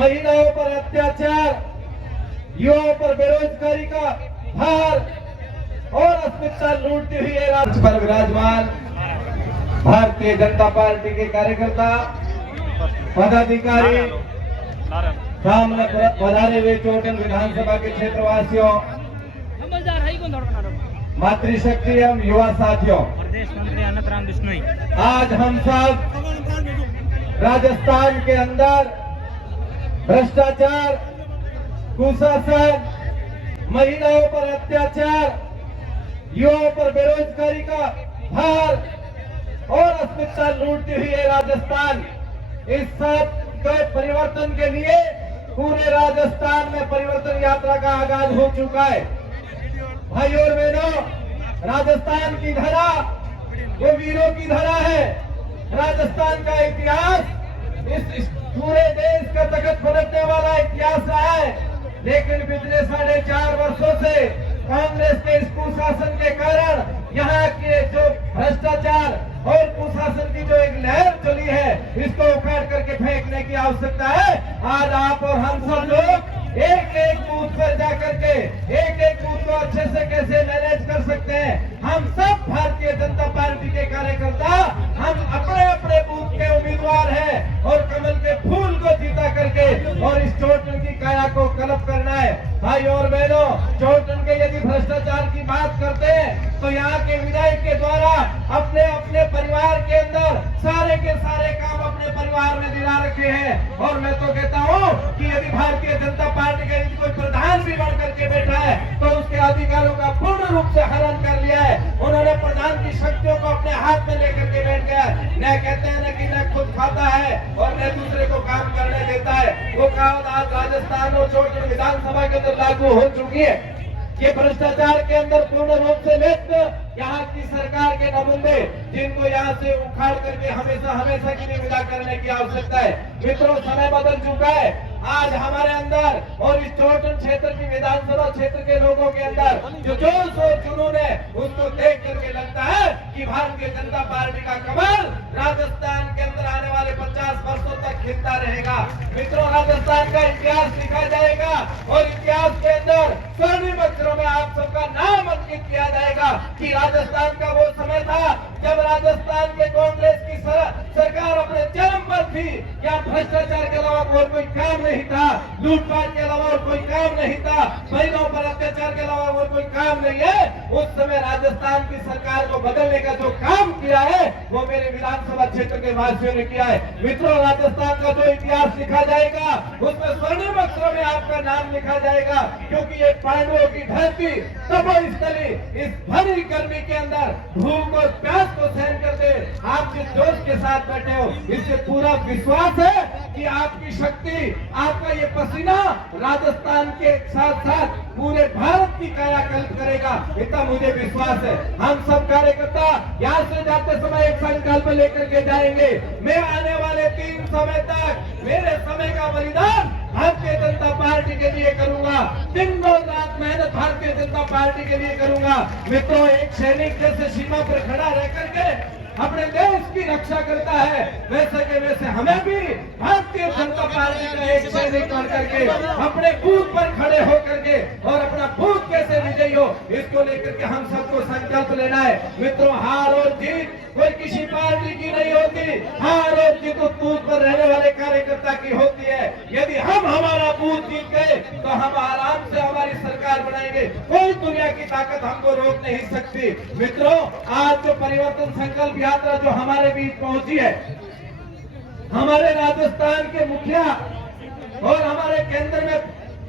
महिलाओं पर अत्याचार, युवाओं पर बेरोजगारी का भार और अस्मिता लूटती हुई राज्य पर विराजमान भारतीय जनता पार्टी के कार्यकर्ता, पदाधिकारी, सामने पधारे हुए चोटन विधानसभा के क्षेत्रवासियों, मातृशक्ति एवं युवा साथियों, आज हम सब राजस्थान के अंदर भ्रष्टाचार, कुशासन, महिलाओं पर अत्याचार, युवाओं पर बेरोजगारी का भार और अस्मिता लूटती हुई है राजस्थान। इस सब के परिवर्तन के लिए पूरे राजस्थान में परिवर्तन यात्रा का आगाज हो चुका है। भाई और बहनों, राजस्थान की धरा वो वीरों की धरा है। राजस्थान का इतिहास इस पूरे देश का तख्त पलटने वाला इतिहास रहा है, लेकिन पिछले 4.5 वर्षों से कांग्रेस के इस कुशासन के कारण यहाँ के जो भ्रष्टाचार और कुशासन की जो एक लहर चली है, इसको उखाड़ करके फेंकने की आवश्यकता है। आज आप और हम सब लोग एक एक बूथ पर जाकर के एक एक बूथ को अच्छे से कैसे मैनेज कर सकते हैं। हम सब भारतीय जनता पार्टी के कार्यकर्ता, हम अपने अपने बूथ के उम्मीदवार हैं और कमल के फूल को जीता करके और इस चोटन की काया को कलप करना है। भाई और बहनों, चोटन के यदि भ्रष्टाचार की बात करते हैं तो यहाँ के विधायक के द्वारा अपने अपने परिवार के अंदर सारे के सारे काम अपने परिवार में दिला रखे हैं। और मैं तो कहता हूँ कि यदि भारतीय जनता पार्टी के कोई प्रधान भी बन करके बैठा है तो उसके अधिकारों का पूर्ण रूप से हरण कर लिया है। उन्होंने प्रधान की शक्तियों को अपने हाथ में लेकर के बैठ गया। न कहते हैं न कि न खुद खाता है और न दूसरे को काम करने देता है। वो कहावत आज राजस्थान और चोटन विधानसभा के अंदर लागू हो चुकी है। ये भ्रष्टाचार के अंदर पूर्ण रूप से लिप्त यहाँ की सरकार के नमुने, जिनको यहाँ से उखाड़ करके हमेशा हमेशा के लिए विदा करने की आवश्यकता है। मित्रों, समय बदल चुका है। आज हमारे अंदर और इस चोटन क्षेत्र की विधानसभा क्षेत्र के लोगों के अंदर जो जोश और जुनून है, उसको देख करके लगता है कि भारतीय जनता पार्टी का कमल राजस्थान के अंदर आने वाले 50 वर्षों तक खिलता रहेगा। मित्रों, राजस्थान का इतिहास लिखा जाएगा और इतिहास के अंदर स्वर्णिम अक्षरों में आप सबका नाम अंकित किया जाएगा कि राजस्थान का वो समय था जब राजस्थान के कांग्रेस की सरकार अपने चरम पर थी। यहाँ भ्रष्टाचार के अलावा और कोई काम नहीं था, लूटपाट के अलावा और कोई काम नहीं था, महिलाओं पर अत्याचार के अलावा और कोई काम नहीं है। उस समय राजस्थान की सरकार को बदलने का जो काम किया है वो मेरे विधानसभा क्षेत्र के वासियों ने किया है। मित्रों, राजस्थान का जो इतिहास लिखा जाएगा उसमें स्वर्णिम अक्षरों में आपका नाम लिखा जाएगा, क्योंकि ये पांडवों की धरती तपोस्थली इस भरी गर्मी के अंदर भूख और प्यास को सहन करते आप जिस जोश के साथ बैठे हो, इससे पूरा विश्वास है कि आपकी शक्ति, आपका ये पसीना राजस्थान के साथ साथ पूरे भारत की कायाकल्प करेगा, इतना मुझे विश्वास है। हम सब कार्यकर्ता यहाँ से जाते समय एक संकल्प लेकर के जाएंगे, मैं आने वाले 3 समय तक मेरे समय का बलिदान भारतीय जनता पार्टी के लिए करूंगा, दिन और रात मेहनत भारतीय जनता पार्टी के लिए करूंगा। मित्रों, एक सैनिक जैसे सीमा पर खड़ा रह करके अपने देश की रक्षा करता है, वैसे के वैसे हमें भी भारतीय जनता पार्टी का एक सैनिक बन करके अपने बूथ पर खड़े होकर के और अपना बूथ कैसे विजयी हो, इसको लेकर के हम सबको संकल्प लेना है। मित्रों, हार और जीत कोई किसी पार्टी की नहीं होती, हार और जीत उस बूथ पर रहने वाले कार्यकर्ता की होती है। यदि हम हमारा बूथ जीत गए तो हम आराम से हमारी सरकार बनाएंगे, कोई दुनिया की ताकत हमको रोक नहीं सकती। मित्रों, आज जो परिवर्तन संकल्प यात्रा जो हमारे बीच पहुंची है, हमारे राजस्थान के मुखिया और हमारे केंद्र में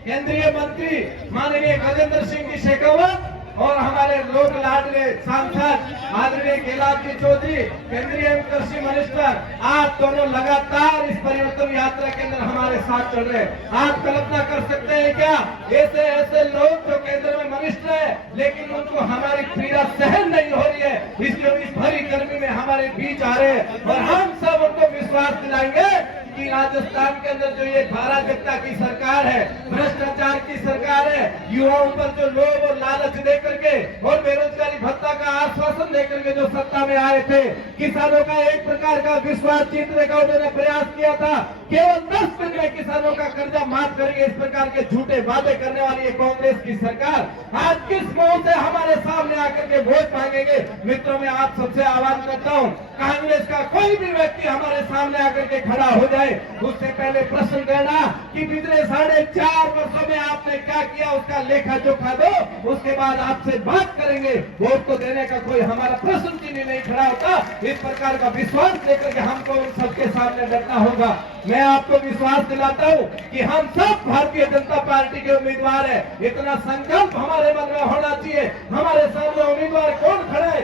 केंद्रीय मंत्री माननीय गजेंद्र सिंह जी शेखावत और हमारे लोक लाडले सांसद आदरणीय कैलाश जी चौधरी, केंद्रीय कृषि मिनिस्टर, आप दोनों लगातार इस परिवर्तन यात्रा के अंदर हमारे साथ चल रहे हैं। आप कल्पना कर सकते हैं क्या, ऐसे ऐसे लोग जो केंद्र में मिनिस्टर है लेकिन उनको हमारी पीड़ा सहन नहीं हो रही है, इसलिए इस भरी गर्मी में हमारे बीच आ रहे हैं और हम सब उनको विश्वास दिलाएंगे कि राजस्थान के अंदर जो ये अराजकता की सरकार है, भ्रष्टाचार की सरकार है, युवाओं पर जो लोभ और लालच देकर के और बेरोजगारी भत्ता का आश्वासन देकर के जो सत्ता में आए थे, किसानों का एक प्रकार का विश्वास जीतने का उन्होंने प्रयास किया था, केवल 10 दिन में किसानों का कर्जा माफ करेंगे, इस प्रकार के झूठे वादे करने वाली ये कांग्रेस की सरकार आज किस मुंह से हमारे सामने आकर के वोट मांगेंगे। मित्रों, मैं आप सबसे आह्वान करता हूं, कांग्रेस का कोई भी व्यक्ति हमारे सामने आकर के खड़ा हो जाए, उससे पहले प्रश्न करना कि पिछले 4.5 वर्षों में आपने क्या किया, उसका लेखा जोखा दो, उसके बाद आपसे बात करेंगे। वोट को देने का कोई हमारा प्रश्न चिन्ह नहीं खड़ा होता। इस प्रकार का विश्वास लेकर के हमको उन सबके सामने डरना होगा। मैं आपको विश्वास दिलाता हूं कि हम सब भारतीय जनता पार्टी के उम्मीदवार हैं। इतना संकल्प हमारे मन में होना चाहिए। हमारे सामने उम्मीदवार कौन खड़ा है